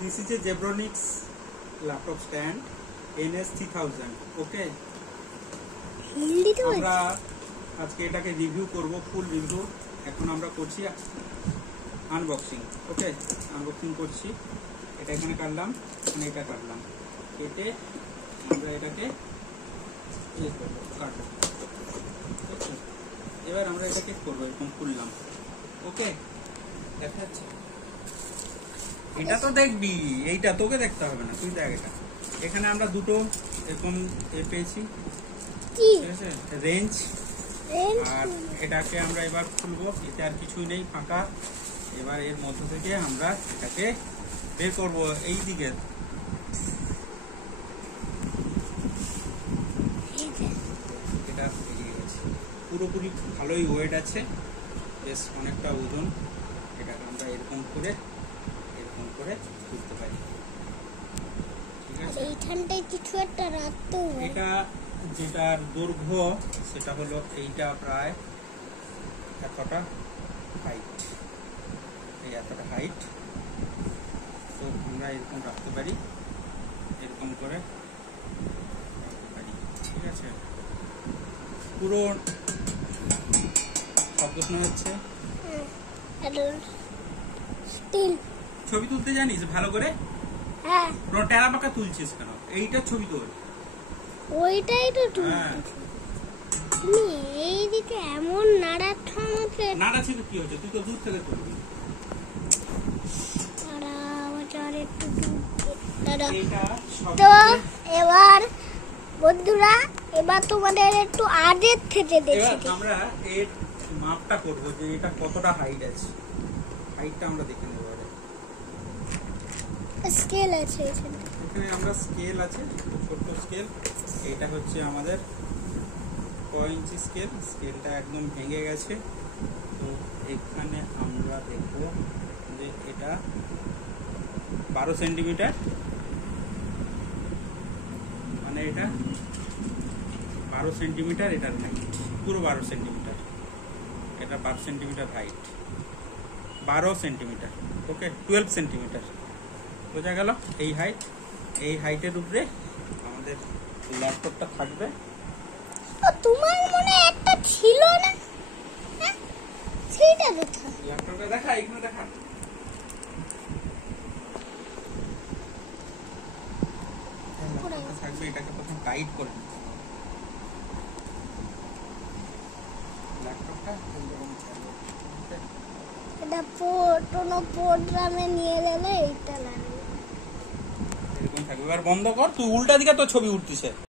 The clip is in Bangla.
This is a Zebronics laptop stand NS3000. Okay. আমরা আজকে এটাকে রিভিউ করব, ফুল রিভিউ। এখন আমরা করছি আনবক্সিং। ওকে, আনবক্সিং করছি। এটা এখানে কাটলাম, এখানে এটা কাটলাম, কেটে আমরা এটাকে কাটবো। এবার আমরা এটাকে করবো, এরকম খুললাম। ওকে, দেখা যাচ্ছে? এটা তো দেখবি, এইটা তোকে দেখতে হবে না, তুই দেখ। এটা এখানে আমরা দুটো এরকম পেয়েছি, ঠিক আছে, রেঞ্জ। আর এটাকে আমরা এবার খুলবো, এতে আর কিছুই নেই, ফাঁকা। এবার এর মধ্য থেকে আমরা এটাকে বের করবো। এই দিকে এটা বেরিয়ে গেছে, পুরোপুরি ভালোই ওয়েট আছে, বেশ অনেকটা ওজন। এটাকে আমরা এরকম করে তুলতে পারি, ঠিক আছে। এইখানটায় কিছু একটা রাখতে হবে। এটা যেটার দৈর্ঘ্য সেটা হলো এইটা, প্রায় এতটা হাইট, এই এতটা হাইট। তো আমরা এরকম রাখতে পারি, এরকম করে রাখতে পারি, ঠিক আছে। পুরো শব্দ শোনা যাচ্ছে। ছবি তুলতে জানিস ভালো করে? হ্যাঁ। টেরা পাকা তুলছিস কেন? এইটা ছবি তোল। ওইটাই তো তুমি এইদিকে এমন নাড়া ছিল কি হচ্ছে? তুই তো দূর থেকে তুলবি। তো এবার বন্ধুরা, এবার তোমাদের একটু আগের থেকে দেখি। আমরা এর মাপটা করবো যে এটা কতটা হাইট আছে, হাইটটা আমরা দেখে নেব। স্কেল আছে এখানে, আমরা স্কেল আছে, ছোট্ট স্কেল। এটা হচ্ছে আমাদের 6 ইঞ্চি স্কেল। স্কেলটা একদম ভেঙে গেছে। তো এখানে আমরা দেখব যে এটা 12 সেন্টিমিটার, মানে এটা 12 সেন্টিমিটার এটার হাইট, পুরো 12 সেন্টিমিটার। এটা 12 সেন্টিমিটার হাইট, 12 সেন্টিমিটার। ওকে, 12 সেন্টিমিটার বোঝা গেল। এই হাইট, এই হাইটের উপরে আমাদের ল্যাপটপটা থাকবে। তোমার মনে একটা ছিল না, সেইটা দেখা। ল্যাপটপটা দেখা, এখানে দেখা। থাকবে, এটাকে প্রথম টাইট করে নিতে হবে। ল্যাপটপটা এটা কোনো প্রোগ্রামে নিয়ে গেলে এইটা লাগবে, এরকম থাকবে। এবার বন্ধ কর, তুই উল্টা দিকে তো ছবি উঠতিছে।